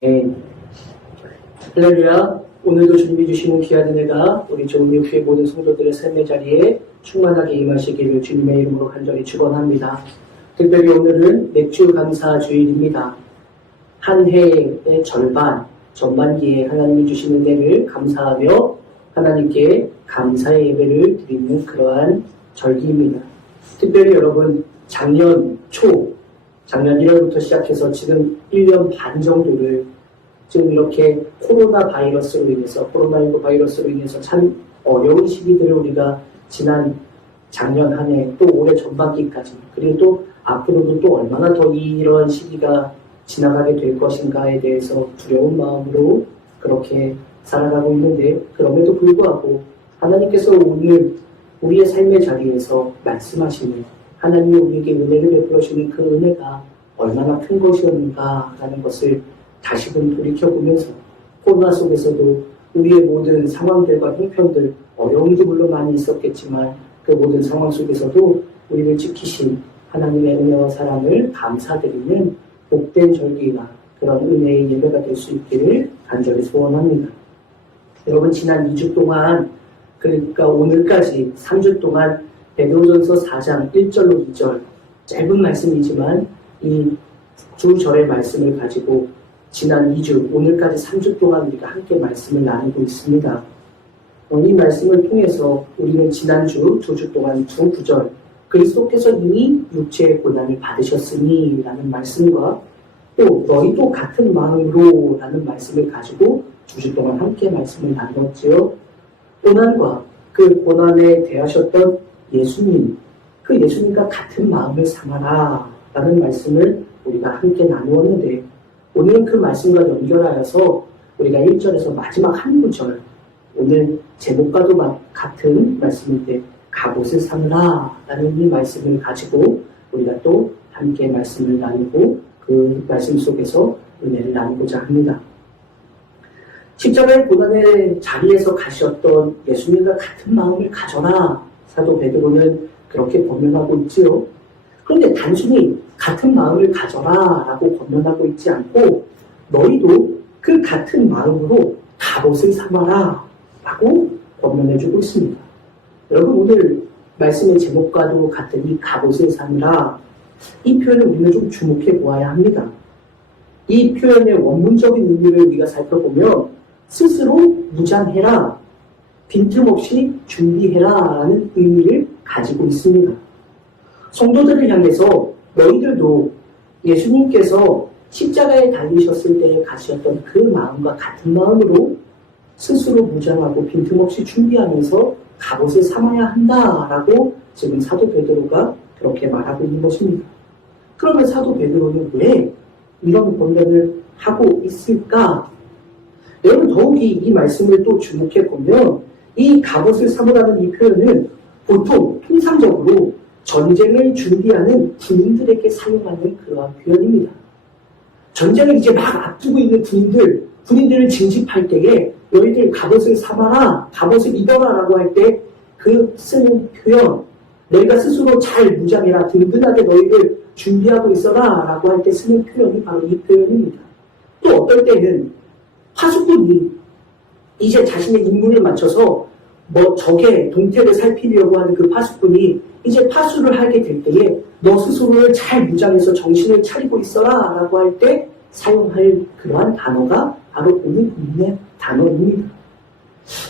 네. 할렐루야. 오늘도 주님이 주시는 귀한 은혜가 우리 좋은 육교의 모든 성도들의 삶의 자리에 충만하게 임하시기를 주님의 이름으로 간절히 축원합니다. 특별히 오늘은 맥주 감사 주일입니다. 한 해의 절반, 전반기에 하나님이 주신 은혜를 감사하며 하나님께 감사의 예배를 드리는 그러한 절기입니다. 특별히 여러분 작년 1월부터 시작해서 지금 1년 반 정도를 지금 이렇게 코로나19 바이러스로 인해서 참 어려운 시기들을 우리가 지난 작년 한 해 또 올해 전반기까지 그리고 또 앞으로도 또 얼마나 더 이런 시기가 지나가게 될 것인가에 대해서 두려운 마음으로 그렇게 살아가고 있는데 그럼에도 불구하고 하나님께서 오늘 우리의 삶의 자리에서 말씀하시는 하나님이 우리에게 은혜를 베풀어 주는 그 은혜가 얼마나 큰 것이었는가라는 것을 다시금 돌이켜보면서 코로나 속에서도 우리의 모든 상황들과 형편들 어려움도 물론 많이 있었겠지만 그 모든 상황 속에서도 우리를 지키신 하나님의 은혜와 사랑을 감사드리는 복된 절기가 그런 은혜의 예배가 될 수 있기를 간절히 소원합니다. 여러분 지난 2주 동안 그러니까 오늘까지 3주 동안 베드로전서 4장 1절로 2절 짧은 말씀이지만 이 두 절의 말씀을 가지고 지난 2주 오늘까지 3주 동안 우리가 함께 말씀을 나누고 있습니다. 이 말씀을 통해서 우리는 지난주 2주 동안 두 구절 그리스도께서 이미 육체의 고난을 받으셨으니 라는 말씀과 또 너희도 같은 마음으로 라는 말씀을 가지고 2주 동안 함께 말씀을 나누었지요. 고난과 그 고난에 대하셨던 예수님, 그 예수님과 같은 마음을 삼아라 라는 말씀을 우리가 함께 나누었는데 오늘은 그 말씀과 연결하여서 우리가 1절에서 마지막 한 구절 오늘 제목과도 같은 말씀인데 갑옷을 삼으라 라는 이 말씀을 가지고 우리가 또 함께 말씀을 나누고 그 말씀 속에서 은혜를 나누고자 합니다. 십자가의 고난의 자리에서 가셨던 예수님과 같은 마음을 가져라 사도 베드로는 그렇게 권면하고 있지요. 그런데 단순히 같은 마음을 가져라 라고 권면하고 있지 않고 너희도 그 같은 마음으로 갑옷을 삼아라 라고 권면해주고 있습니다. 여러분 오늘 말씀의 제목과도 같은 이 갑옷을 삼으라 이 표현을 우리는 좀 주목해 보아야 합니다. 이 표현의 원문적인 의미를 우리가 살펴보면 스스로 무장해라 빈틈없이 준비해라 라는 의미를 가지고 있습니다. 성도들을 향해서 너희들도 예수님께서 십자가에 달리셨을 때에 가셨던 그 마음과 같은 마음으로 스스로 무장하고 빈틈없이 준비하면서 갑옷을 삼아야 한다라고 지금 사도 베드로가 그렇게 말하고 있는 것입니다. 그러면 사도 베드로는 왜 이런 권면을 하고 있을까? 여러분 더욱이 이 말씀을 또 주목해 보면 이 갑옷을 삼으라는 이 표현은 보통 통상적으로 전쟁을 준비하는 군인들에게 사용하는 그러한 표현입니다. 전쟁을 이제 막 앞두고 있는 군인들을 징집할 때에 너희들 갑옷을 삼아라, 갑옷을 입어라 라고 할 때 그 쓰는 표현, 너희가 스스로 잘 무장해라, 든든하게 너희들 준비하고 있어라 라고 할 때 쓰는 표현이 바로 이 표현입니다. 또 어떨 때는 파수꾼이 이제 자신의 임무를 마쳐서 적의 동태를 살피려고 하는 그 파수꾼이 이제 파수를 하게 될 때에 너 스스로를 잘 무장해서 정신을 차리고 있어라 라고 할 때 사용할 그러한 단어가 바로 오늘 본문의 단어입니다.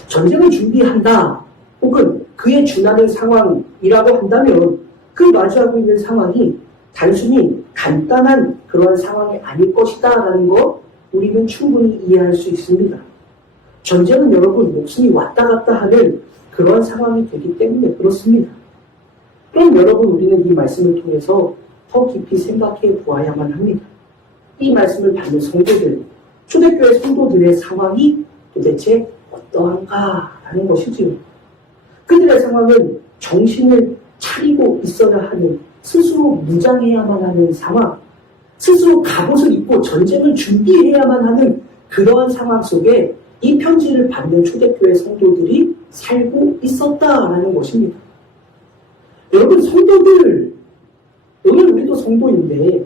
전쟁을 준비한다 혹은 그에 준하는 상황이라고 한다면 그 마주하고 있는 상황이 단순히 간단한 그러한 상황이 아닐 것이다 라는 거 우리는 충분히 이해할 수 있습니다. 전쟁은 여러분 목숨이 왔다 갔다 하는 그러한 상황이 되기 때문에 그렇습니다. 그럼 여러분 우리는 이 말씀을 통해서 더 깊이 생각해 보아야만 합니다. 이 말씀을 받는 성도들, 초대교회 성도들의 상황이 도대체 어떠한가라는 것이지요. 그들의 상황은 정신을 차리고 있어야 하는 스스로 무장해야만 하는 상황, 스스로 갑옷을 입고 전쟁을 준비해야만 하는 그러한 상황 속에 이 편지를 받는 초대교회 성도들이 살고 있었다라는 것입니다. 여러분 성도들, 오늘 우리도 성도인데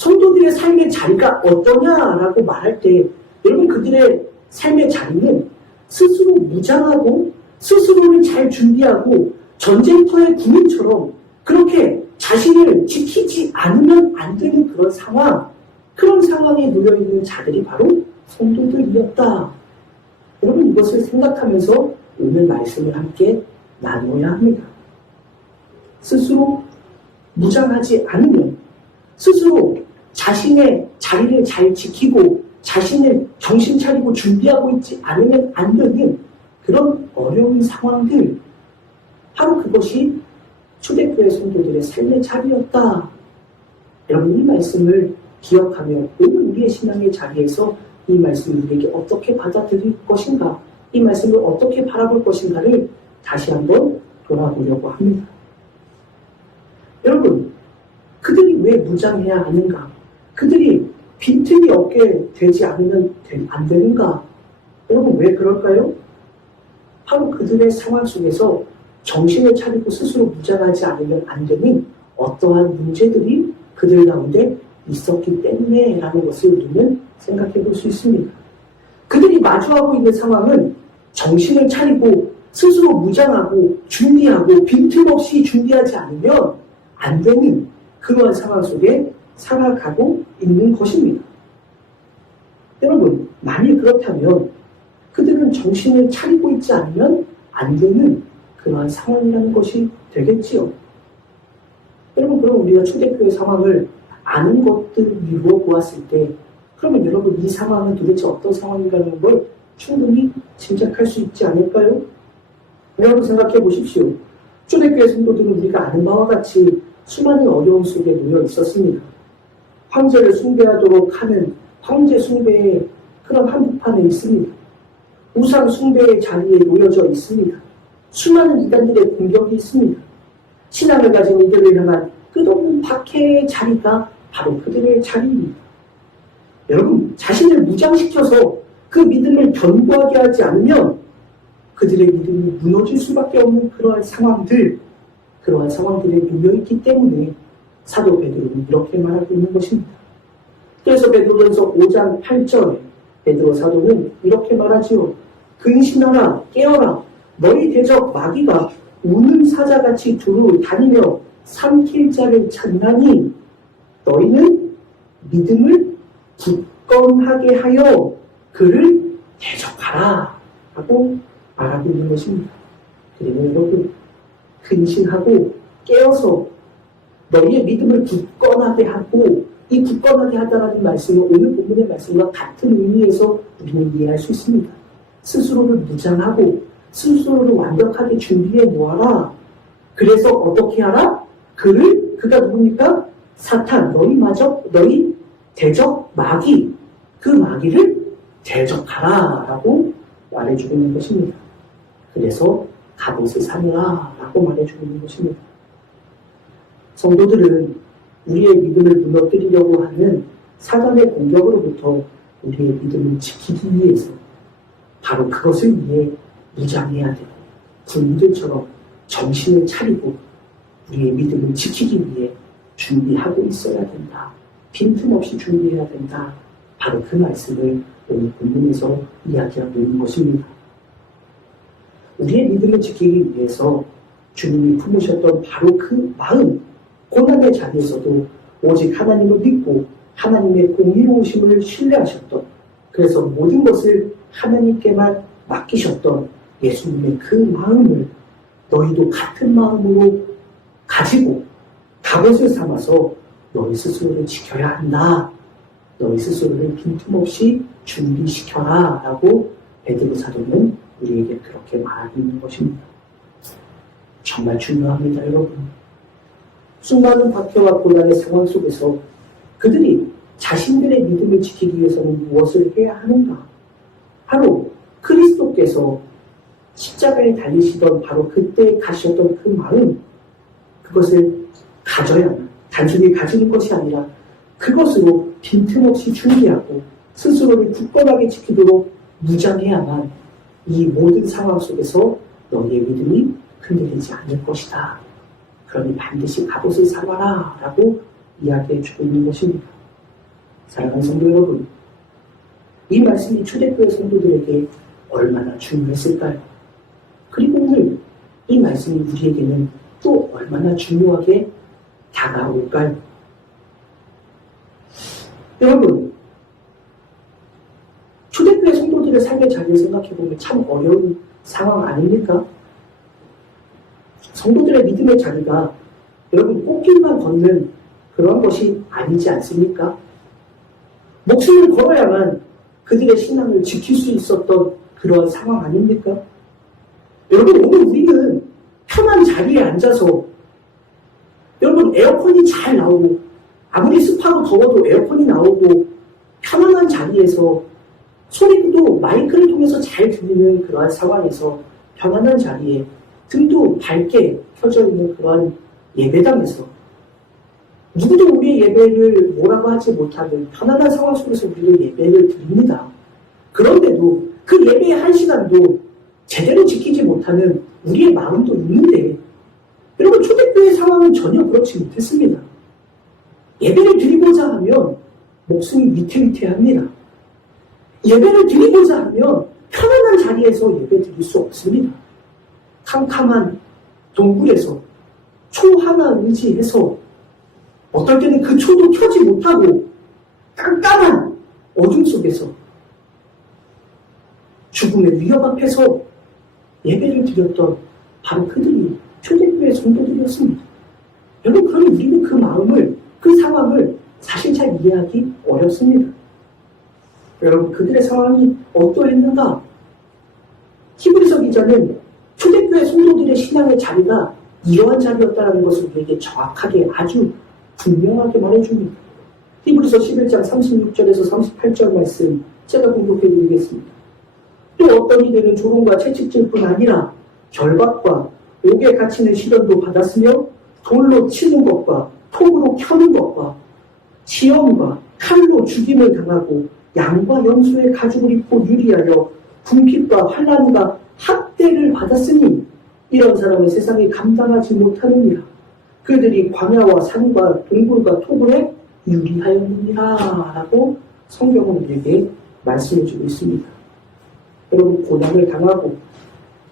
성도들의 삶의 자리가 어떠냐라고 말할 때 여러분 그들의 삶의 자리는 스스로 무장하고 스스로를 잘 준비하고 전쟁터의 군인처럼 그렇게 자신을 지키지 않으면 안 되는 그런 상황에 놓여있는 자들이 바로 성도들이었다. 여러분 이것을 생각하면서 오늘 말씀을 함께 나누어야 합니다. 스스로 무장하지 않으면 스스로 자신의 자리를 잘 지키고 자신을 정신 차리고 준비하고 있지 않으면 안 되는 그런 어려운 상황들, 바로 그것이 초대교회 성도들의 삶의 자리였다. 여러분 이 말씀을 기억하며 오늘 우리의 신앙의 자리에서 이 말씀을 우리에게 어떻게 받아들일 것인가, 이 말씀을 어떻게 바라볼 것인가를 다시 한번 돌아보려고 합니다. 여러분, 그들이 왜 무장해야 하는가? 그들이 빈틈이 없게 되지 않으면 안 되는가? 여러분 왜 그럴까요? 바로 그들의 상황 속에서 정신을 차리고 스스로 무장하지 않으면 안 되는 어떠한 문제들이 그들 가운데 있었기 때문에 라는 것을 우리는 생각해 볼 수 있습니다. 그들이 마주하고 있는 상황은 정신을 차리고 스스로 무장하고 준비하고 빈틈없이 준비하지 않으면 안 되는 그러한 상황 속에 살아가고 있는 것입니다. 여러분, 만일 그렇다면 그들은 정신을 차리고 있지 않으면 안 되는 그러한 상황이라는 것이 되겠지요. 여러분, 그럼 우리가 초대교회 상황을 아는 것들을 미루어 보았을 때 그러면 여러분 이 상황은 도대체 어떤 상황인가라는 걸 충분히 짐작할 수 있지 않을까요? 여러분 생각해 보십시오. 초대교회 성도들은 우리가 아는 바와 같이 수많은 어려움 속에 놓여 있었습니다. 황제를 숭배하도록 하는 황제 숭배의 그런 한복판에 있습니다. 우상 숭배의 자리에 놓여져 있습니다. 수많은 이단들의 공격이 있습니다. 신앙을 가진 이들을 향한 끝없는 박해의 자리가 바로 그들의 자리입니다. 여러분, 자신을 무장시켜서 그 믿음을 견고하게 하지 않으면 그들의 믿음이 무너질 수밖에 없는 그러한 상황들에 놓여있기 때문에 사도 베드로는 이렇게 말하고 있는 것입니다. 그래서 베드로전서 5장 8절에 베드로 사도는 이렇게 말하지요. 근신하라, 깨어라, 너희 대적 마귀가 우는 사자같이 두루 다니며 삼킬 자를 찾나니 너희는 믿음을 굳건하게 하여 그를 대적하라 하고 말하고 있는 것입니다. 그리고 여러분, 근신하고 깨어서 너희의 믿음을 굳건하게 하고, 이 굳건하게 하다라는 말씀은 오늘 본문의 말씀과 같은 의미에서 우리는 이해할 수 있습니다. 스스로를 무장하고 스스로를 완벽하게 준비해 놓아라. 그래서 어떻게 하라? 그가 누굽니까? 사탄, 너희 대적 마귀, 그 마귀를 대적하라 라고 말해주고 있는 것입니다. 그래서 갑옷을 사느라 라고 말해주고 있는 것입니다. 성도들은 우리의 믿음을 무너뜨리려고 하는 사단의 공격으로부터 우리의 믿음을 지키기 위해서 바로 그것을 위해 무장해야 되고 군인들처럼 정신을 차리고 우리의 믿음을 지키기 위해 준비하고 있어야 된다. 빈틈없이 준비해야 된다. 바로 그 말씀을 오늘 본문에서 이야기하고 있는 것입니다. 우리의 믿음을 지키기 위해서 주님이 품으셨던 바로 그 마음, 고난의 자리에서도 오직 하나님을 믿고 하나님의 공의로우심을 신뢰하셨던, 그래서 모든 것을 하나님께만 맡기셨던 예수님의 그 마음을 너희도 같은 마음으로 가지고 갑옷을 삼아서 너희 스스로를 지켜야 한다. 너희 스스로를 빈틈없이 준비시켜라 라고 베드로 사도는 우리에게 그렇게 말하고 있는 것입니다. 정말 중요합니다, 여러분. 수많은 박해와 고난의 상황 속에서 그들이 자신들의 믿음을 지키기 위해서는 무엇을 해야 하는가? 바로 그리스도께서 십자가에 달리시던 바로 그때 가셨던 그 마음, 그것을 가져야, 단순히 가지는 것이 아니라 그것으로 빈틈없이 준비하고 스스로를 굳건하게 지키도록 무장해야만 이 모든 상황 속에서 너희의 믿음이 흔들리지 않을 것이다. 그러니 반드시 갑옷을 삼아라 라고 이야기해 주고 있는 것입니다. 사랑하는 성도 여러분, 이 말씀이 초대교회 성도들에게 얼마나 중요했을까요? 그리고 오늘 이 말씀이 우리에게는 또 얼마나 중요하게 다가올까요? 여러분, 초대교회 성도들의 삶의 자리를 생각해보면 참 어려운 상황 아닙니까? 성도들의 믿음의 자리가 여러분 꽃길만 걷는 그런 것이 아니지 않습니까? 목숨을 걸어야만 그들의 신앙을 지킬 수 있었던 그런 상황 아닙니까? 여러분, 오늘 우리는 편한 자리에 앉아서 여러분 에어컨이 잘 나오고 아무리 습하고 더워도 에어컨이 나오고 편안한 자리에서 소리도 마이크를 통해서 잘 들리는 그러한 상황에서 편안한 자리에 등도 밝게 켜져 있는 그러한 예배당에서 누구도 우리의 예배를 뭐라고 하지 못하는 편안한 상황 속에서 우리는 예배를 드립니다. 그런데도 그 예배의 한 시간도 제대로 지키지 못하는 우리의 마음도 있는데 여러분 초대교회 상황은 전혀 그렇지 못했습니다. 예배를 드리고자 하면 목숨이 위태위태합니다. 예배를 드리고자 하면 편안한 자리에서 예배 드릴 수 없습니다. 캄캄한 동굴에서 초 하나 의지해서 어떨 때는 그 초도 켜지 못하고 깜깜한 어둠 속에서 죽음의 위협 앞에서 예배를 드렸던 바로 그들이 초대교회 성도들이었습니다. 여러분, 그러니 우리는 그 마음을, 그 상황을 사실 잘 이해하기 어렵습니다. 여러분, 그들의 상황이 어떠했는가? 히브리서 기자는 초대교회 성도들의 신앙의 자리가 이러한 자리였다는 것을 우리에게 정확하게 아주 분명하게 말해줍니다. 히브리서 11장 36절에서 38절 말씀 제가 공독해드리겠습니다. 또 어떤 이들은 조롱과 채찍질뿐 아니라 결박과 옥에 갇히는 시련도 받았으며 돌로 치는 것과 톱으로 켜는 것과 시험과 칼로 죽임을 당하고 양과 염소의 가죽을 입고 유리하여 궁핍과 환난과 학대를 받았으니 이런 사람은 세상에 감당하지 못하느니라. 그들이 광야와 산과 동굴과 토굴에 유리하였느니라 라고 성경은 우리에게 말씀해주고 있습니다. 여러분, 고난을 당하고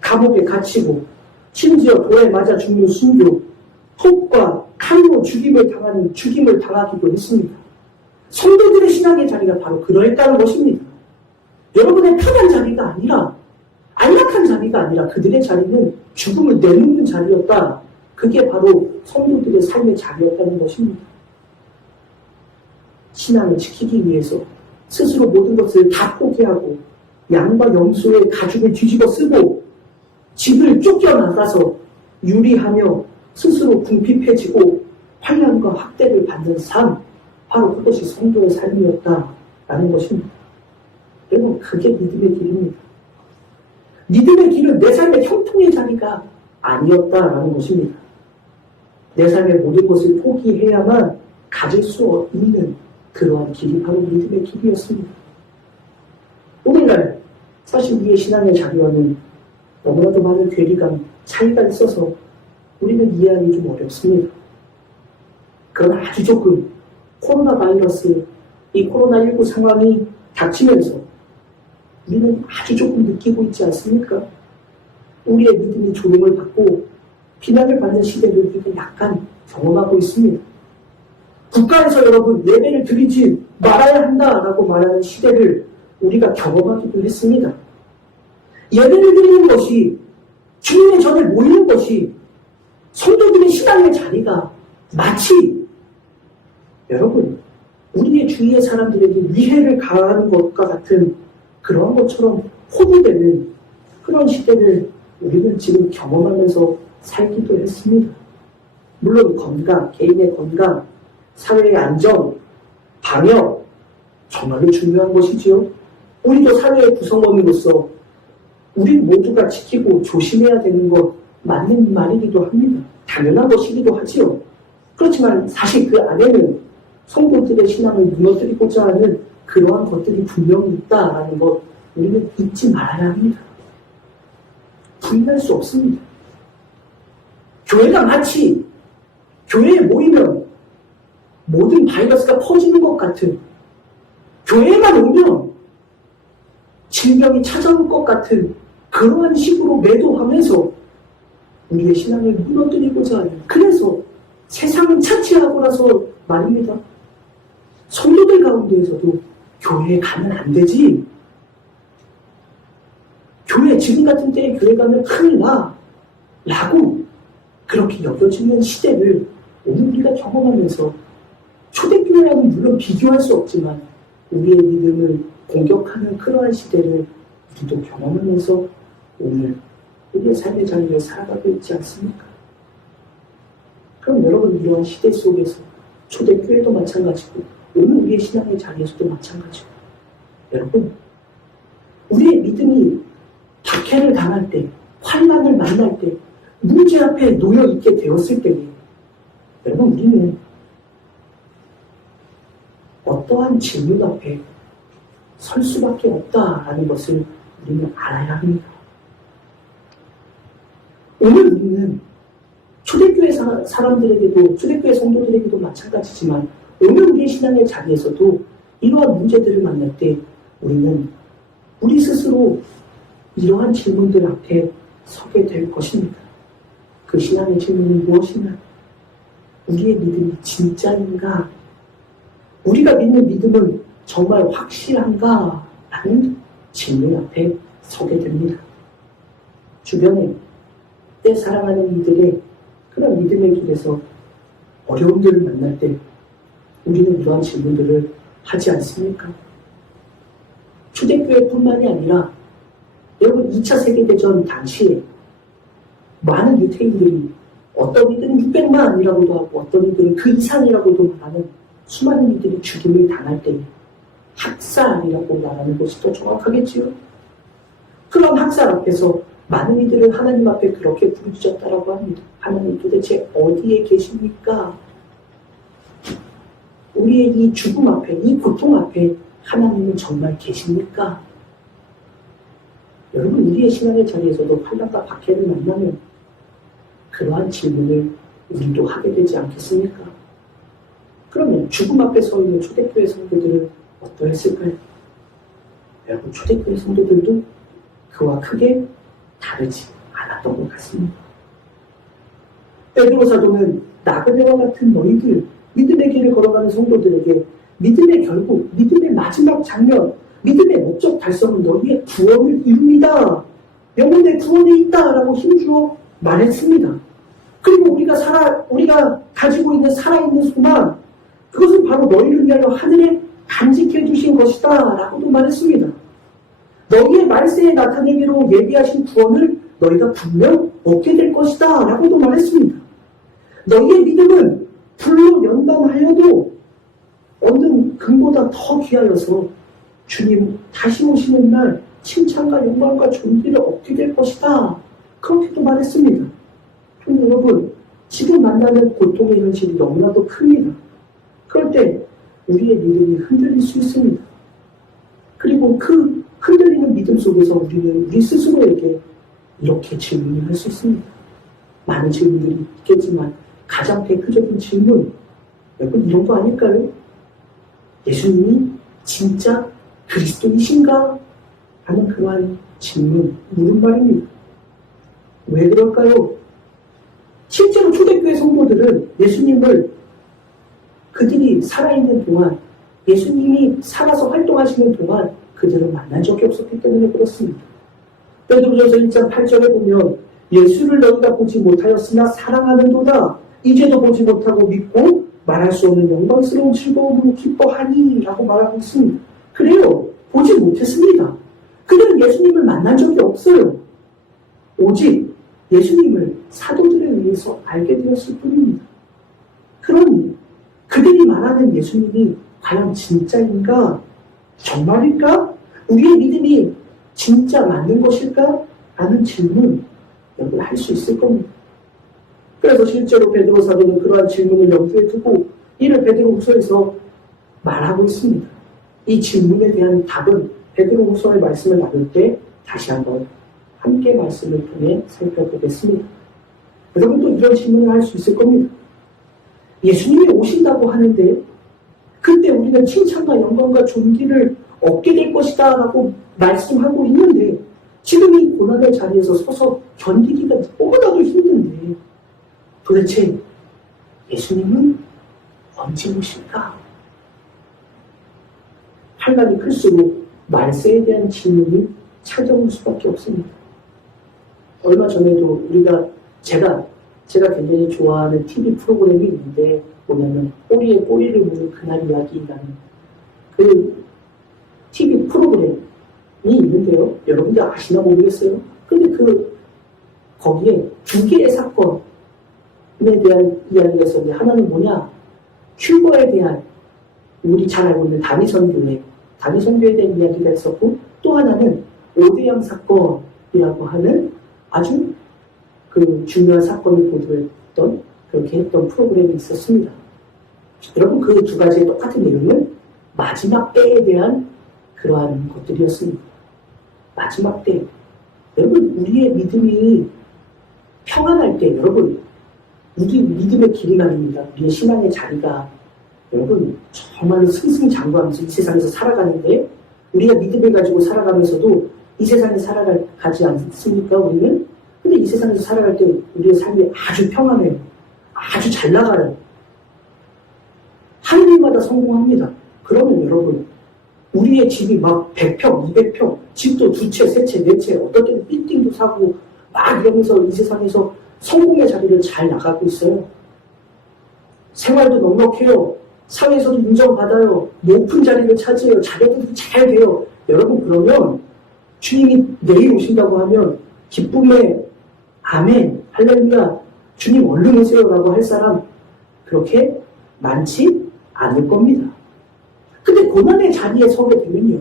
감옥에 갇히고 심지어 돌에 맞아 죽는 순교, 톱과 칼로 죽임을 당하기도 했습니다. 성도들의 신앙의 자리가 바로 그러했다는 것입니다. 여러분의 편한 자리가 아니라, 안락한 자리가 아니라 그들의 자리는 죽음을 내놓는 자리였다. 그게 바로 성도들의 삶의 자리였다는 것입니다. 신앙을 지키기 위해서 스스로 모든 것을 다 포기하고 양과 염소의 가죽을 뒤집어 쓰고 집을 쫓겨나가서 유리하며 스스로 궁핍해지고 환난과 학대를 받는 삶, 바로 그것이 성도의 삶이었다라는 것입니다. 여러분, 그게 믿음의 길입니다. 믿음의 길은 내 삶의 형통의 자리가 아니었다라는 것입니다. 내 삶의 모든 것을 포기해야만 가질 수 있는 그러한 길이 바로 믿음의 길이었습니다. 오늘날 사실 우리의 신앙의 자리와는 너무나도 많은 괴리감, 차이가 있어서 우리는 이해하기 좀 어렵습니다. 그러나 아주 조금 코로나 바이러스, 이 코로나19 상황이 닥치면서 우리는 아주 조금 느끼고 있지 않습니까? 우리의 믿음이 조롱을 받고 비난을 받는 시대를 우리가 약간 경험하고 있습니다. 국가에서 여러분 예배를 드리지 말아야 한다라고 말하는 시대를 우리가 경험하기도 했습니다. 예배를 드리는 것이, 주님의 전에 모이는 것이 성도들의 신앙의 자리가 마치 여러분 우리의 주위의 사람들에게 위해를 가하는 것과 같은 그런 것처럼 호도되는 그런 시대를 우리는 지금 경험하면서 살기도 했습니다. 물론 건강, 개인의 건강, 사회의 안정, 방역 정말로 중요한 것이지요. 우리도 사회의 구성원으로서 우리 모두가 지키고 조심해야 되는 것 맞는 말이기도 합니다. 당연한 것이기도 하지요. 그렇지만 사실 그 안에는 성도들의 신앙을 무너뜨리고자 하는 그러한 것들이 분명히 있다라는 것 우리는 잊지 말아야 합니다. 부인할 수 없습니다. 교회가 마치 교회에 모이면 모든 바이러스가 퍼지는 것 같은 교회만 오면 질병이 찾아올 것 같은 그러한 식으로 매도하면서 우리의 신앙을 무너뜨리고자 해요. 그래서 세상은 차치하고 나서 말입니다. 성도들 가운데에서도 교회에 가면 안 되지. 교회, 지금 같은 때에 교회 가면 큰일 나. 라고 그렇게 여겨지는 시대를 오늘 우리가 경험하면서 초대교회와는 물론 비교할 수 없지만 우리의 믿음을 공격하는 그러한 시대를 우리도 경험하면서 오늘 우리의 삶의 자리를 살아가고 있지 않습니까? 그럼 여러분, 이러한 시대 속에서 초대교회도 마찬가지고 오늘 우리의 신앙의 자리에서도 마찬가지고 여러분, 우리의 믿음이 박해를 당할 때, 환난을 만날 때, 문제 앞에 놓여 있게 되었을 때에 여러분, 우리는 어떠한 질문 앞에 설 수밖에 없다라는 것을 우리는 알아야 합니다. 오늘 우리는 초대교회 사람들에게도, 초대교회 성도들에게도 마찬가지지만 오늘 우리의 신앙의 자리에서도 이러한 문제들을 만날 때 우리는 우리 스스로 이러한 질문들 앞에 서게 될 것입니다. 그 신앙의 질문은 무엇이냐? 우리의 믿음이 진짜인가? 우리가 믿는 믿음은 정말 확실한가? 라는 질문 앞에 서게 됩니다. 주변에 때 사랑하는 이들의 그런 믿음의 길에서 어려움들을 만날 때 우리는 이러한 질문들을 하지 않습니까? 초대교회뿐만이 아니라 여러분, 2차 세계대전 당시에 많은 유태인들이 어떤 이들은 600만이라고도 하고 어떤 이들은 그 이상이라고도 말하는 수많은 이들이 죽임을 당할 때 학살이라고 말하는 것이 더 정확하겠지요. 그런 학살 앞에서 많은 이들은 하나님 앞에 그렇게 부르짖었다라고 합니다. 하나님 도대체 어디에 계십니까? 우리의 이 죽음 앞에, 이 고통 앞에 하나님은 정말 계십니까? 여러분, 우리의 신앙의 자리에서도 환난과 박해를 만나면 그러한 질문을 우리도 하게 되지 않겠습니까? 그러면 죽음 앞에 서 있는 초대교회 성도들은 어떠했을까요? 여러분, 초대교회 성도들도 그와 크게 다르지 않았던 것 같습니다. 베드로 사도는 나그네와 같은 너희들, 믿음의 길을 걸어가는 성도들에게 믿음의 결국, 믿음의 마지막 장면, 믿음의 목적 달성은 너희의 구원을 이룹니다. 영혼의 구원에 있다라고 힘주어 말했습니다. 그리고 우리가 가지고 있는 살아있는 소망, 그것은 바로 너희를 위하여 하늘에 간직해 두신 것이다 라고도 말했습니다. 너희의 말세에 나타내기로 예비하신 구원을 너희가 분명 얻게 될 것이다 라고도 말했습니다. 너희의 믿음은 불로 연단하여도 얻는 금보다 더 귀하여서 주님 다시 오시는 날 칭찬과 영광과 존귀를 얻게 될 것이다. 그렇게도 말했습니다. 그럼 여러분, 지금 만나는 고통의 현실이 너무나도 큽니다. 그럴 때 우리의 믿음이 흔들릴 수 있습니다. 그리고 그 흔들리는 믿음 속에서 우리는 우리 스스로에게 이렇게 질문을 할 수 있습니다. 많은 질문들이 있겠지만 가장 대표적인 질문, 여러분 이런 거 아닐까요? 예수님이 진짜 그리스도이신가? 하는 그러한 질문, 물음말입니다. 왜 그럴까요? 실제로 초대교회 성도들은 예수님을 그들이 살아있는 동안, 예수님이 살아서 활동하시는 동안 그들을 만난 적이 없었기 때문에 그렇습니다. 베드로전서 1장 8절에 보면 예수를 너희가 보지 못하였으나 사랑하는도다. 이제도 보지 못하고 믿고 말할 수 없는 영광스러운 즐거움으로 기뻐하니 라고 말하고 있습니다. 그래요. 보지 못했습니다. 그들은 예수님을 만난 적이 없어요. 오직 예수님을 사도들에 의해서 알게 되었을 뿐입니다. 그러니 그들이 말하는 예수님이 과연 진짜인가? 정말일까? 우리의 믿음이 진짜 맞는 것일까? 라는 질문 여러분 할 수 있을 겁니다. 그래서 실제로 베드로 사도는 그러한 질문을 염두에 두고 이를 베드로후서에서 말하고 있습니다. 이 질문에 대한 답은 베드로후서의 말씀을 나눌 때 다시 한번 함께 말씀을 통해 살펴보겠습니다. 여러분도 이런 질문을 할 수 있을 겁니다. 예수님이 오신다고 하는데 그때 우리는 칭찬과 영광과 존귀를 얻게 될 것이다 라고 말씀하고 있는데 지금 이 고난의 자리에서 서서 견디기가 너무나도 힘든데 도대체 예수님은 언제 오실까? 환란이 클수록 말세에 대한 질문이 찾아올 수밖에 없습니다. 얼마 전에도 제가 굉장히 좋아하는 TV 프로그램이 있는데 뭐냐면 꼬리에 꼬리를 무는 그날 이야기라는 그 TV 프로그램이 있는데요. 여러분들 아시나 모르겠어요. 근데 거기에 두 개의 사건에 대한 이야기가 있었는데 하나는 뭐냐? 큐버에 대한 우리 잘 알고 있는 다니선교에 대한 이야기가 있었고 또 하나는 오대양 사건이라고 하는 아주 그 중요한 사건을 보도했던 그렇게 했던 프로그램이 있었습니다. 여러분 그 두 가지의 똑같은 내용은 마지막 때에 대한 그러한 것들이었습니다. 마지막 때 여러분 우리의 믿음이 평안할 때 여러분 우리 믿음의 길이 말입니다. 우리의 신앙의 자리가 여러분 정말 승승장구하면서 이 세상에서 살아가는데 우리가 믿음을 가지고 살아가면서도 이 세상에 살아가지 않습니까? 우리는? 근데 이 세상에서 살아갈 때 우리의 삶이 아주 평안해요. 아주 잘 나가요. 한 일마다 성공합니다. 그러면 여러분 우리의 집이 막 100평, 200평, 집도 2채, 3채, 4채, 어떨 때는 빌딩도 사고 막 이러면서 이 세상에서 성공의 자리를 잘 나가고 있어요. 생활도 넉넉해요. 사회에서도 인정받아요. 높은 자리를 차지해요. 자녀들도 잘 돼요. 여러분 그러면 주님이 내일 오신다고 하면 기쁨의 아멘, 할렐루야, 주님 얼른 오세요 라고 할 사람 그렇게 많지 않을 겁니다. 근데 고난의 자리에 서게 되면요.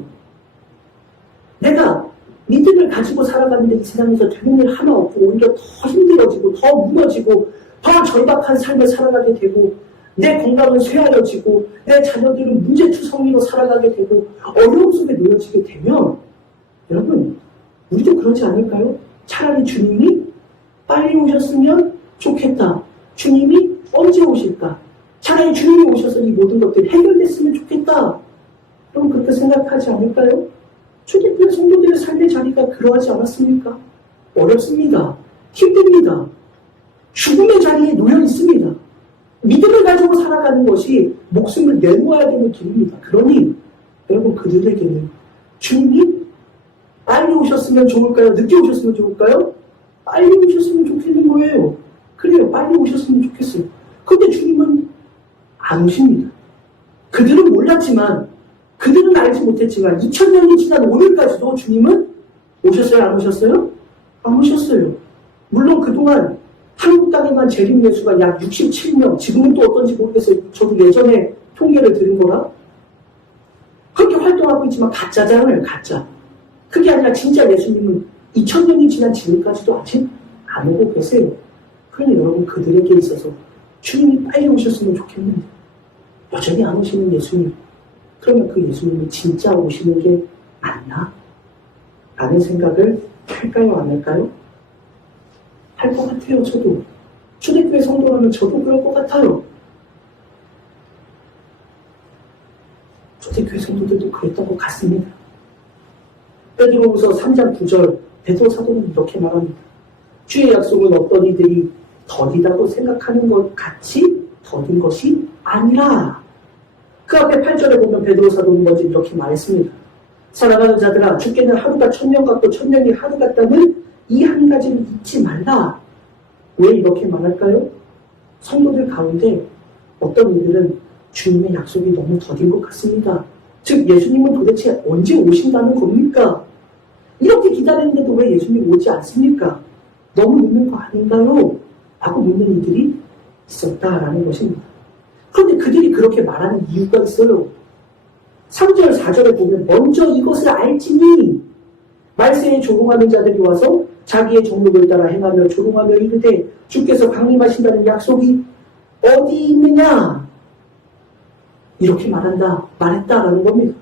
내가 믿음을 가지고 살아가는데 이 세상에서 되는 일 하나 없고 오히려 더 힘들어지고 더 무너지고 더 절박한 삶을 살아가게 되고 내 건강은 쇠하여지고 내 자녀들은 문제투성이로 살아가게 되고 어려움 속에 놓여지게 되면 여러분 우리도 그러지 않을까요? 차라리 주님이 빨리 오셨으면 좋겠다. 주님이 언제 오실까? 차라리 주님이 오셔서 이 모든 것들이 해결됐으면 좋겠다. 여러분 그렇게 생각하지 않을까요? 초대교회 성도들의 삶의 자리가 그러하지 않았습니까? 어렵습니다. 힘듭니다. 죽음의 자리에 놓여 있습니다. 믿음을 가지고 살아가는 것이 목숨을 내놓아야 되는 길입니다. 그러니 여러분 그들에게는 주님이 빨리 오셨으면 좋을까요? 늦게 오셨으면 좋을까요? 빨리 오셨으면 좋겠는 거예요. 그래요. 빨리 오셨으면 좋겠어요. 근데 주님은 안 오십니다. 그들은 몰랐지만 그들은 알지 못했지만 2000년이 지난 오늘까지도 주님은 오셨어요? 안 오셨어요? 안 오셨어요. 물론 그동안 한국 땅에만 재림 예수가 약 67명, 지금은 또 어떤지 모르겠어요. 저도 예전에 통계를 들은 거라. 그렇게 활동하고 있지만 가짜잖아요, 가짜. 그게 아니라 진짜 예수님은 2000년이 지난 지금까지도 아직 안 오고 계세요. 그러니 여러분 그들에게 있어서 주님이 빨리 오셨으면 좋겠는데 여전히 안 오시는 예수님. 그러면 그 예수님이 진짜 오시는 게 맞나? 라는 생각을 할까요, 안 할까요? 할 것 같아요, 저도. 초대교회 성도라면 저도 그럴 것 같아요. 초대교회 성도들도 그랬던 것 같습니다. 베드로후서 3장 9절 베드로 사도는 이렇게 말합니다. 주의 약속은 어떤 이들이 더디다고 생각하는 것 같이 더딘 것이 아니라 그 앞에 8절에 보면 베드로 사도는 먼저 이렇게 말했습니다. 사랑하는 자들아 주께는 하루가 1000년 같고 1000년이 하루 같다는 이 한 가지를 잊지 말라. 왜 이렇게 말할까요? 성도들 가운데 어떤 이들은 주님의 약속이 너무 더딘 것 같습니다. 즉 예수님은 도대체 언제 오신다는 겁니까? 이렇게 기다리는데도 왜 예수님 오지 않습니까? 너무 늦는 거 아닌가요? 라고 묻는 이들이 있었다라는 것입니다. 그런데 그들이 그렇게 말하는 이유가 있어요. 3절, 4절에 보면 먼저 이것을 알지니 말세에 조롱하는 자들이 와서 자기의 정욕을 따라 행하며 조롱하며 이르되 주께서 강림하신다는 약속이 어디 있느냐? 이렇게 말했다라는 겁니다.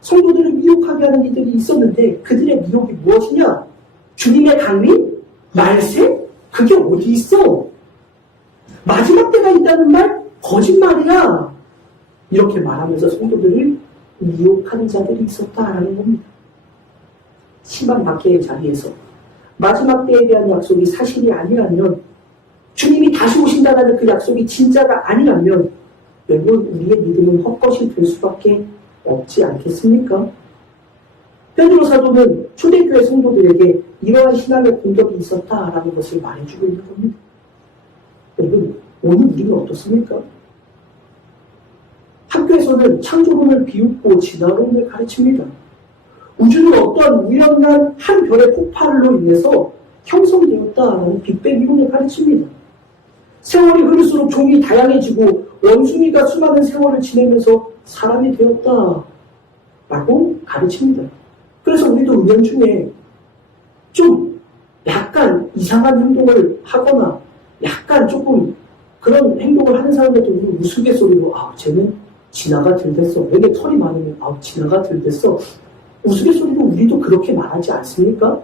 성도들을 미혹하게 하는 이들이 있었는데 그들의 미혹이 무엇이냐? 주님의 강림? 말세? 그게 어디 있어? 마지막 때가 있다는 말? 거짓말이야. 이렇게 말하면서 성도들을 미혹하는 자들이 있었다라는 겁니다. 시방 박해의 자리에서 마지막 때에 대한 약속이 사실이 아니라면, 주님이 다시 오신다는 그 약속이 진짜가 아니라면 여러분, 우리의 믿음은 헛것이 될 수밖에 없지 않겠습니까? 베드로 사도는 초대교회 성도들에게 이러한 신앙의 공덕이 있었다라는 것을 말해주고 있는 겁니다. 여러분, 오늘 우리는 어떻습니까? 학교에서는 창조론을 비웃고 진화론을 가르칩니다. 우주는 어떠한 우연한 한 별의 폭발로 인해서 형성되었다라는 빅뱅 이론을 가르칩니다. 세월이 흐를수록 종이 다양해지고 원숭이가 수많은 세월을 지내면서 사람이 되었다라고 가르칩니다. 그래서 우리도 은연중에 좀 약간 이상한 행동을 하거나 약간 조금 그런 행동을 하는 사람들도 우리 우스갯소리로 쟤는 진화가 들댔어. 내게 털이 많으면 진화가 들댔어. 우스갯소리로 우리도 그렇게 말하지 않습니까?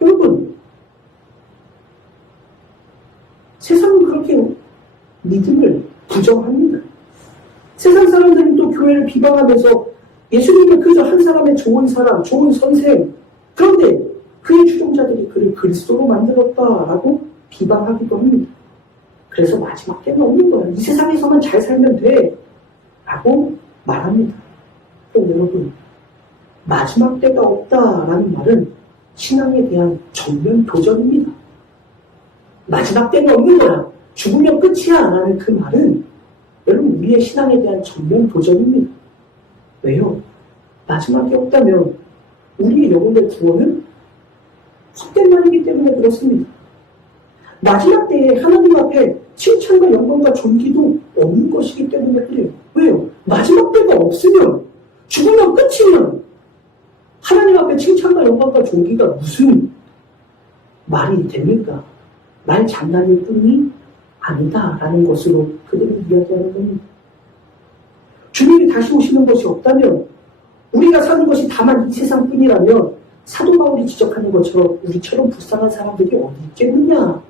여러분, 세상은 그렇게 믿음을 부정합니다. 세상 사람들은 또 교회를 비방하면서 예수님은 그저 한 사람의 좋은 사람, 좋은 선생, 그런데 그의 추종자들이 그를 그리스도로 만들었다라고 비방하기도 합니다. 그래서 마지막 때는 없는 거예요. 이 세상에서만 잘 살면 돼 라고 말합니다. 또 여러분, 마지막 때가 없다라는 말은 신앙에 대한 전면 도전입니다. 마지막 때는 없는 거야. 죽으면 끝이야 라는 그 말은 여러분, 우리의 신앙에 대한 전면 도전입니다. 왜요? 마지막이 없다면 우리의 영혼의 구원은 헛된 말이기 때문에 그렇습니다. 마지막 때에 하나님 앞에 칭찬과 영광과 존귀도 없는 것이기 때문에 그래요. 왜요? 마지막 때가 없으면, 죽으면 끝이면 하나님 앞에 칭찬과 영광과 존귀가 무슨 말이 됩니까? 말 장난일 뿐이 아니다라는 것으로 그들은 이야기하는 겁니다. 주님이 다시 오시는 것이 없다면, 우리가 사는 것이 다만 이 세상뿐이라면 사도 바울이 지적하는 것처럼 우리처럼 불쌍한 사람들이 어디 있겠느냐?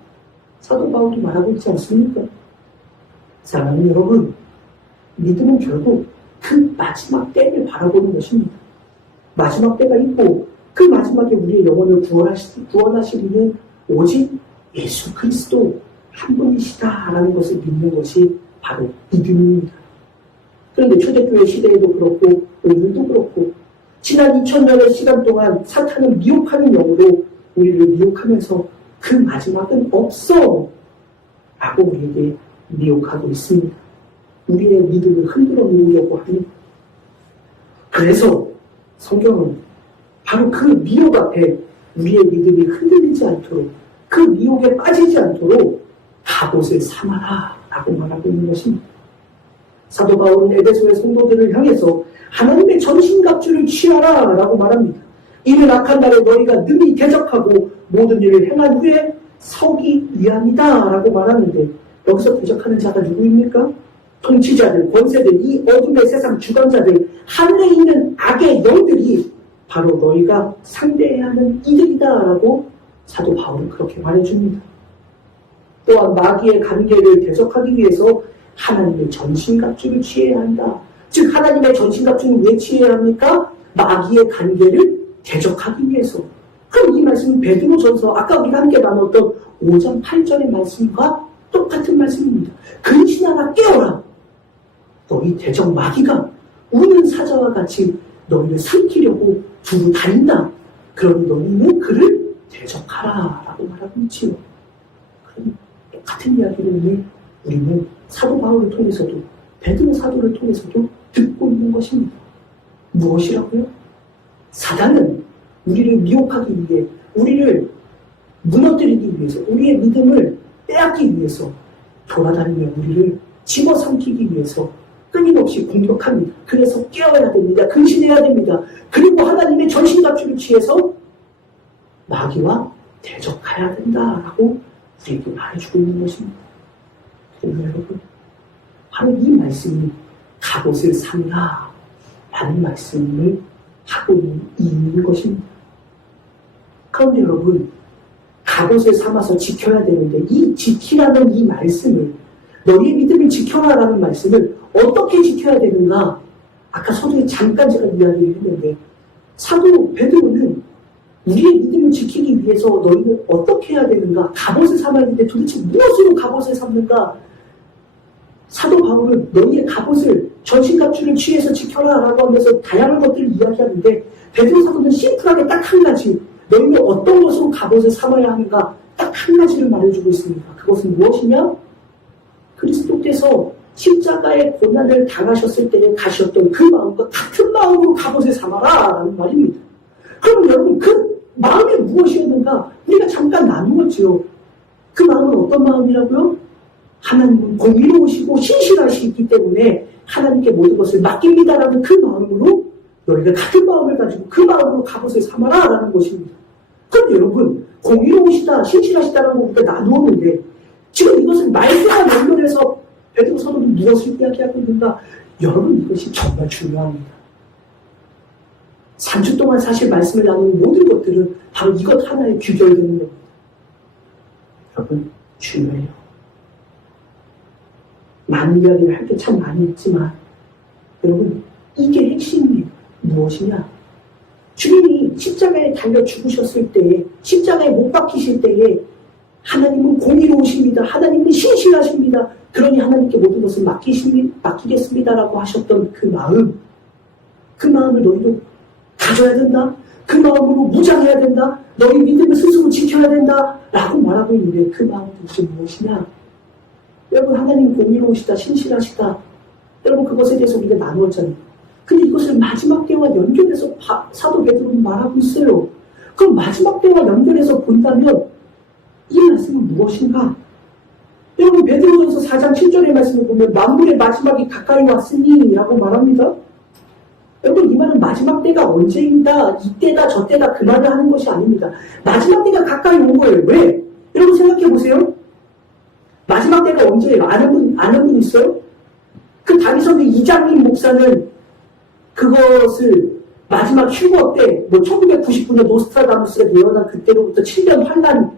사도 바울이 말하고 있지 않습니까? 사랑하는 여러분, 믿음은 결국 그 마지막 때를 바라보는 것입니다. 마지막 때가 있고 그 마지막에 우리의 영혼을 구원하실 이는 오직 예수 그리스도 한 분이시다라는 것을 믿는 것이 바로 믿음입니다. 그런데 초대교회 시대에도 그렇고 오늘도 그렇고 지난 2000년의 시간 동안 사탄은 미혹하는 영으로 우리를 미혹하면서 그 마지막은 없어 라고 우리에게 미혹하고 있습니다. 우리의 믿음을 흔들어 놓으려고 합니다. 그래서 성경은 바로 그 미혹 앞에 우리의 믿음이 흔들리지 않도록, 그 미혹에 빠지지 않도록 갑옷을 삼아라 라고 말하고 있는 것입니다. 사도 바울은 에베소의 성도들을 향해서 하나님의 전신갑주를 취하라 라고 말합니다. 이는 악한 날에 너희가 능히 대적하고 모든 일을 행한 후에 서기 위함이다 라고 말하는데, 여기서 대적하는 자가 누구입니까? 통치자들, 권세들, 이 어둠의 세상 주관자들, 하늘에 있는 악의 영들이 바로 너희가 상대해야 하는 이들이다 라고 사도 바울은 그렇게 말해줍니다. 또한 마귀의 관계를 대적하기 위해서 하나님의 전신갑주를 취해야 한다. 즉 하나님의 전신갑주는 왜 취해야 합니까? 마귀의 관계를 대적하기 위해서. 그럼 이 말씀은 베드로전서 아까 우리가 함께 나눴던 5장 8절의 말씀과 똑같은 말씀입니다. 근신하라 깨어라. 너희 대적 마귀가 우는 사자와 같이 너희를 삼키려고 두루 다닌다. 그러니 너희는 그를 대적하라 라고 말하고 있지요. 그럼 똑같은 이야기를 우리는 사도 바울을 통해서도 베드로 사도를 통해서도 듣고 있는 것입니다. 무엇이라고요? 사단은 우리를 미혹하기 위해, 우리를 무너뜨리기 위해서, 우리의 믿음을 빼앗기 위해서 돌아다니며 우리를 집어삼키기 위해서 끊임없이 공격합니다. 그래서 깨어야 됩니다. 근신해야 됩니다. 그리고 하나님의 전신갑주를 취해서 마귀와 대적해야 된다라고 우리에게 말해주고 있는 것입니다. 그러나 여러분, 바로 이 말씀이 갑옷을 삼라 라는 말씀을 하고 있는 것입니다. 그런데 여러분, 갑옷을 삼아서 지켜야 되는데 이 지키라는 이 말씀을 너희의 믿음을 지켜라라는 말씀을 어떻게 지켜야 되는가? 아까 서두에 잠깐 제가 이야기를 했는데 사도 베드로는 우리의 믿음을 지키기 위해서 너희는 어떻게 해야 되는가? 갑옷을 삼아야 되는데 도대체 무엇으로 갑옷을 삼는가? 사도 바울은 너희의 갑옷을 전신갑주를 취해서 지켜라라고 하면서 다양한 것들을 이야기하는데 베드로 사도는 심플하게 딱 한 가지, 너희는 어떤 것으로 갑옷을 삼아야 하는가? 딱 한 가지를 말해주고 있습니다. 그것은 무엇이냐? 그리스도께서 십자가의 고난을 당하셨을 때에 가셨던 그 마음과 같은 마음으로 갑옷을 삼아라 라는 말입니다. 그럼 여러분 그 마음이 무엇이었는가? 우리가 잠깐 나누었지요. 그 마음은 어떤 마음이라고요? 하나님은 공의로우시고 신실하시기 때문에 하나님께 모든 것을 맡깁니다라는 그 마음으로 너희가 같은 마음을 가지고 그 마음으로 갑옷을 삼아라 라는 것입니다. 그럼 여러분 공의로우시다 신실하시다라는 것부터 나누었는데 지금 이것은 말씀과 연결해서 베드로 사도는 무엇을 이야기하고 있는가? 여러분 이것이 정말 중요합니다. 3주 동안 사실 말씀을 나누는 모든 것들은 바로 이것 하나에 규결되는 겁니다. 여러분 중요해요. 많은 이야기를 할 게 참 많이 있지만 여러분 이게 핵심이에요. 무엇이냐? 주님이 십자가에 달려 죽으셨을 때에 십자가에 못 박히실 때에 하나님은 공의로우십니다. 하나님은 신실하십니다. 그러니 하나님께 모든 것을 맡기겠습니다라고 하셨던 그 마음을 너희도 가져야 된다. 그 마음으로 무장해야 된다. 너희 믿음을 스스로 지켜야 된다. 라고 말하고 있는데 그 마음은 도대체 무엇이냐? 여러분 하나님 공의로우시다. 신실하시다. 여러분 그것에 대해서 우리가 나누었잖아요. 근데 이것을 마지막 때와 연결해서 사도 베드로는 말하고 있어요. 그럼 마지막 때와 연결해서 본다면 이 말씀은 무엇인가? 여러분 베드로전서 4장 7절의 말씀을 보면 만물의 마지막이 가까이 왔으니 라고 말합니다. 여러분 이 말은 마지막 때가 언제인가 이때다 저때다 그 말을 하는 것이 아닙니다. 마지막 때가 가까이 온 거예요. 왜? 여러분 생각해 보세요. 마지막 때가 언제예요? 아는 분 있어요? 그 다니선교 이장님 목사는 그것을 마지막 휴거 때 1999년 노스트라다무스가 예언한 그때로부터 7년 환란이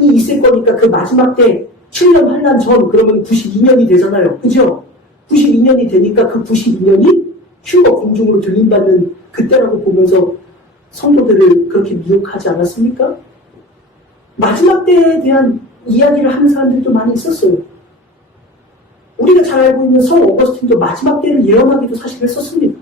있을 거니까 그 마지막 때 7년 환란 전 그러면 92년이 되잖아요. 그죠? 92년이 되니까 그 92년이 휴거 공중으로 들림받는 그때라고 보면서 성도들을 그렇게 미혹하지 않았습니까? 마지막 때에 대한 이야기를 하는 사람들도 많이 있었어요. 우리가 잘 알고 있는 성 어거스틴도 마지막 때를 예언하기도 사실 했었습니다.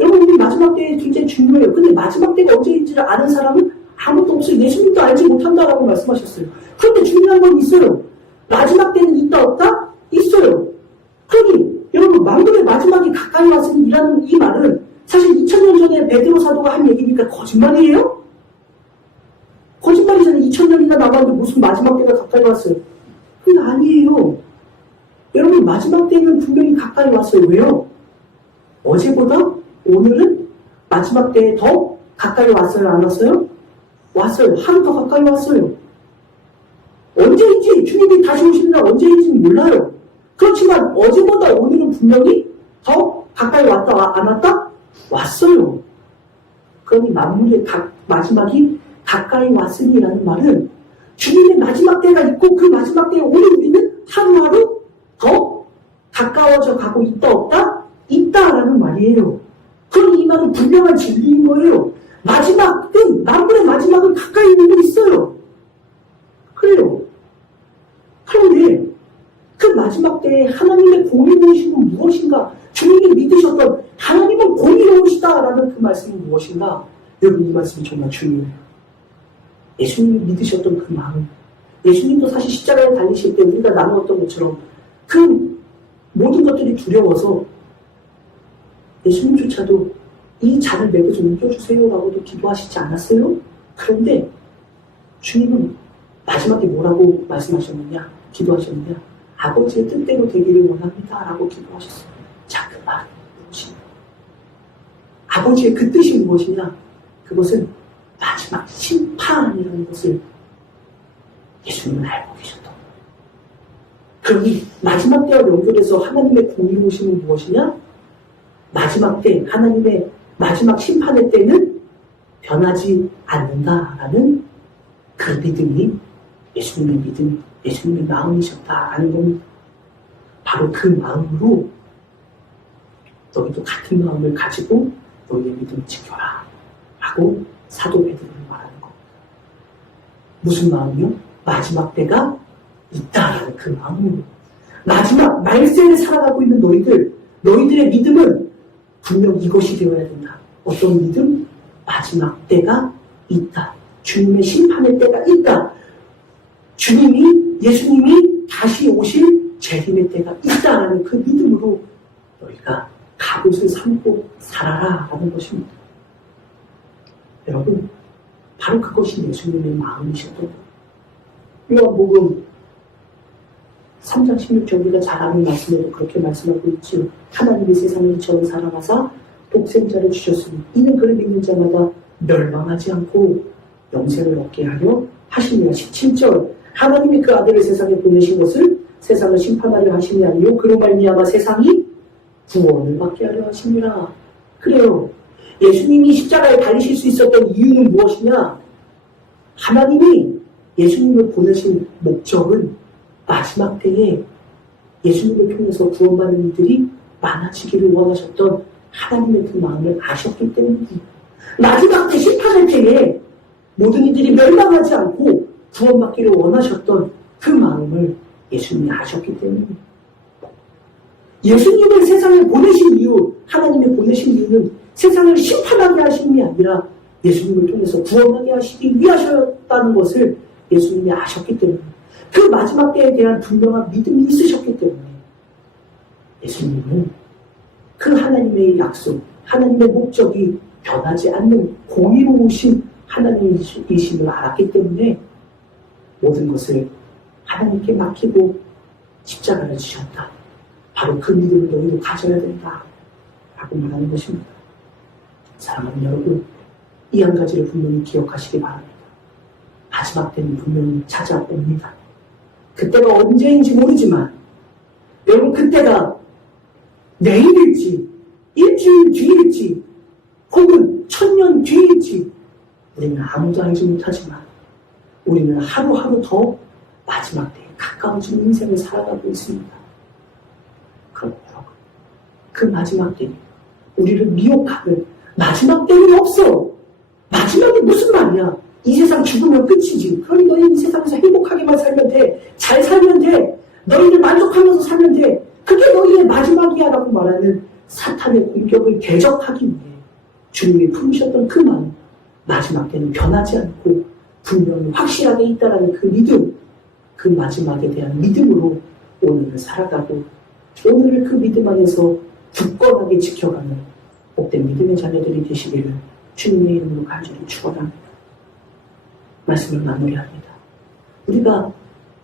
여러분 우리 마지막 때에 굉장히 중요해요. 근데 마지막 때가 언제인지를 아는 사람은 아무도 없어요. 예수님도 알지 못한다라고 말씀하셨어요. 그런데 중요한 건 있어요. 마지막 때는 있다 없다? 있어요. 그러니 여러분 만물의 마지막이 가까이 왔으니 이라는 이 말은 사실 2000년 전에 베드로 사도가 한 얘기니까 거짓말이에요? 거짓말이잖아요. 2000년이나 남았는데 무슨 마지막 때가 가까이 왔어요? 그게 아니에요. 여러분 마지막 때는 분명히 가까이 왔어요. 왜요? 어제보다 오늘은 마지막 때에 더 가까이 왔어요? 안 왔어요? 왔어요. 하루 더 가까이 왔어요. 언제인지 주님이 다시 오시는 날 언제인지는 몰라요. 그렇지만 어제보다 오늘은 분명히 더 가까이 왔다 안 왔다? 왔어요. 그러니 만물의 마지막이 가까이 왔으니라는 말은 주님의 마지막 때가 있고 그 마지막 때에 오늘 우리는 하루하루 더 가까워져 가고 있다 없다? 있다라는 말이에요. 그럼 이 말은 분명한 진리인 거예요. 마지막은 만물의 마지막은 가까이 있는 게 있어요. 그래요. 그런데 그 마지막 때에 하나님의 공의로우심은 무엇인가? 주님이 믿으셨던 하나님은 공의로우시다라는 그 말씀은 무엇인가? 여러분 이 말씀이 정말 중요해요. 예수님이 믿으셨던 그 마음. 예수님도 사실 십자가에 달리실 때 우리가 나누었던 것처럼 그 모든 것들이 두려워서 예수님조차도 이 잔을 내게 좀 옮겨주세요라고도 기도하시지 않았어요? 그런데 주님은 마지막에 뭐라고 말씀하셨느냐? 기도하셨느냐? 아버지의 뜻대로 되기를 원합니다 라고 기도하셨어요. 자, 그 말이 무엇이냐? 아버지의 그 뜻이 무엇이냐? 그것은 마지막 심판이라는 것을 예수님은 알고 계셨던 거예요. 그러니 마지막 때와 연결해서 하나님의 공의로우심은 무엇이냐? 마지막 때, 하나님의 마지막 심판의 때는 변하지 않는다라는 그 믿음이 예수님의 믿음, 예수님의 마음이셨다라는 겁니다. 바로 그 마음으로 너희도 같은 마음을 가지고 너희의 믿음을 지켜라 라고 사도 베드로는 말하는 겁니다. 무슨 마음이요? 마지막 때가 있다라는 그 마음으로. 마지막 말세를 살아가고 있는 너희들의 믿음은 분명 이것이 되어야 된다. 어떤 믿음? 마지막 때가 있다. 주님의 심판의 때가 있다. 예수님이 다시 오실 재림의 때가 있다라는 그 믿음으로 너희가 갑옷을 삼고 살아라 라는 것입니다. 여러분, 바로 그것이 예수님의 마음이셨던 거예요. 요한복음 3장 16절 우리가 잘 아는 말씀에도 그렇게 말씀하고 있죠. 하나님이 세상을 처음 사랑하사 독생자를 주셨으니 이는 그를 믿는 자마다 멸망하지 않고 영생을 얻게 하려 하시니라. 17절 하나님이 그 아들을 세상에 보내신 것을 세상을 심판하려 하심이 아니요 그로 말미암아 세상이 구원을 받게 하려 하심이라. 그래요. 예수님이 십자가에 달리실 수 있었던 이유는 무엇이냐? 하나님이 예수님을 보내신 목적은 마지막 때에 예수님을 통해서 구원받는 이들이 많아지기를 원하셨던 하나님의 그 마음을 아셨기 때문입니다. 마지막 때 심판할 때에 모든 이들이 멸망하지 않고 구원받기를 원하셨던 그 마음을 예수님이 아셨기 때문입니다. 예수님을 세상에 보내신 이유, 하나님이 보내신 이유는 세상을 심판하게 하심이 아니라 예수님을 통해서 구원하게 하시기 위하셨다는 것을 예수님이 아셨기 때문에 그 마지막 때에 대한 분명한 믿음이 있으셨기 때문에 예수님은 그 하나님의 약속, 하나님의 목적이 변하지 않는 공의로우신 하나님이심을 알았기 때문에 모든 것을 하나님께 맡기고 십자가를 지셨다. 바로 그 믿음을 너희도 가져야 된다. 라고 말하는 것입니다. 사랑하는 여러분, 이 한 가지를 분명히 기억하시기 바랍니다. 마지막 때는 분명히 찾아옵니다. 그때가 언제인지 모르지만 여러분 그때가 내일일지 일주일 뒤일지 혹은 1000년 뒤일지 우리는 아무도 알지 못하지만 우리는 하루하루 더 마지막 때에 가까워진 인생을 살아가고 있습니다. 그럼 여러분 그 마지막 때에 우리를 미혹하는 마지막 때는 없어. 마지막이 무슨 말이야. 이 세상 죽으면 끝이지. 그러니 너희 이 세상에서 행복하게만 살면 돼. 잘 살면 돼. 너희를 만족하면서 살면 돼. 그게 너희의 마지막이야 라고 말하는 사탄의 공격을 대적하기 위해 주님이 품으셨던 그 마음, 마지막 때는 변하지 않고 분명히 확실하게 있다라는 그 믿음, 그 마지막에 대한 믿음으로 오늘을 살아가고 오늘을 그 믿음 안에서 굳건하게 지켜가는 복된 믿음의 자녀들이 되시기를 주님의 이름으로 간절히 축원합니다. 말씀을 마무리합니다. 우리가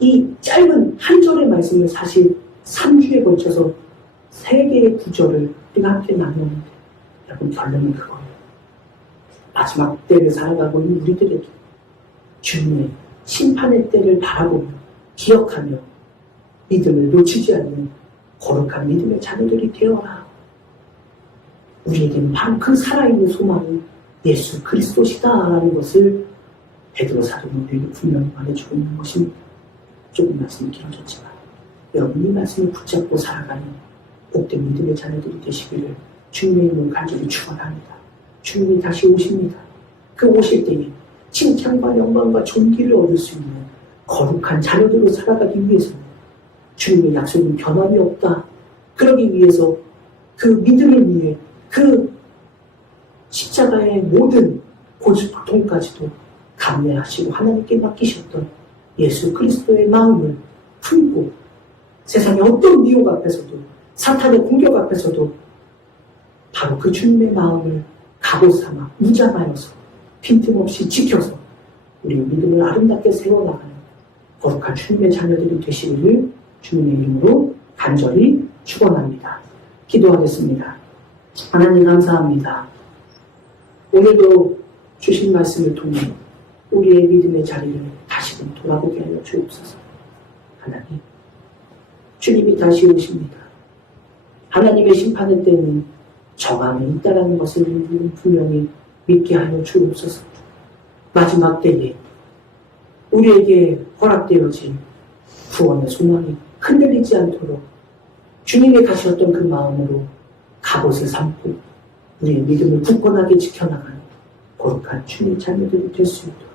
이 짧은 한 절의 말씀을 사실 3주에 걸쳐서 3개의 구절을 우리가 함께 나누는데 여러분 결론은 그거예요. 마지막 때를 살아가고 있는 우리들에게 주님의 심판의 때를 바라보며 기억하며 믿음을 놓치지 않는 거룩한 믿음의 자녀들이 되어라. 우리에게는 바로 그 살아있는 소망이 예수 그리스도시다라는 것을 베드로 사도는 우리에게 분명히 말해주고 있는 것입니다. 조금 말씀이 길어졌지만 여러분이 말씀을 붙잡고 살아가는 복된 믿음의 자녀들이 되시기를 주님의 이름으로 간절히 축원합니다. 주님이 다시 오십니다. 그 오실 때에 칭찬과 영광과 존귀를 얻을 수 있는 거룩한 자녀들로 살아가기 위해서는 주님의 약속은 변함이 없다. 그러기 위해서 그 믿음을 위해 그 십자가의 모든 고통까지도 감내하시고 하나님께 맡기셨던 예수 그리스도의 마음을 품고 세상의 어떤 미혹 앞에서도 사탄의 공격 앞에서도 바로 그 주님의 마음을 갑옷 삼아 무장하여서 빈틈없이 지켜서 우리의 믿음을 아름답게 세워나가는 거룩한 주님의 자녀들이 되시기를 주님의 이름으로 간절히 축원합니다. 기도하겠습니다. 하나님 감사합니다. 오늘도 주신 말씀을 통해 우리의 믿음의 자리를 다시금 돌아보게 하여 주옵소서. 하나님, 주님이 다시 오십니다. 하나님의 심판의 때는 정함이 있다라는 것을 우리는 분명히 믿게 하여 주옵소서. 마지막 때에 우리에게 허락되어진 구원의 소망이 흔들리지 않도록 주님이 가셨던 그 마음으로 갑옷을 삼고 우리의 믿음을 굳건하게 지켜나가는 거룩한 주님 자녀들이 될 수 있도록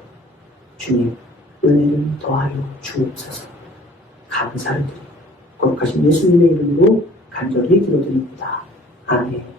주님 은혜를 더하여 주옵소서. 감사를 드리고 거룩하신 예수님의 이름으로 간절히 기도드립니다. 아멘.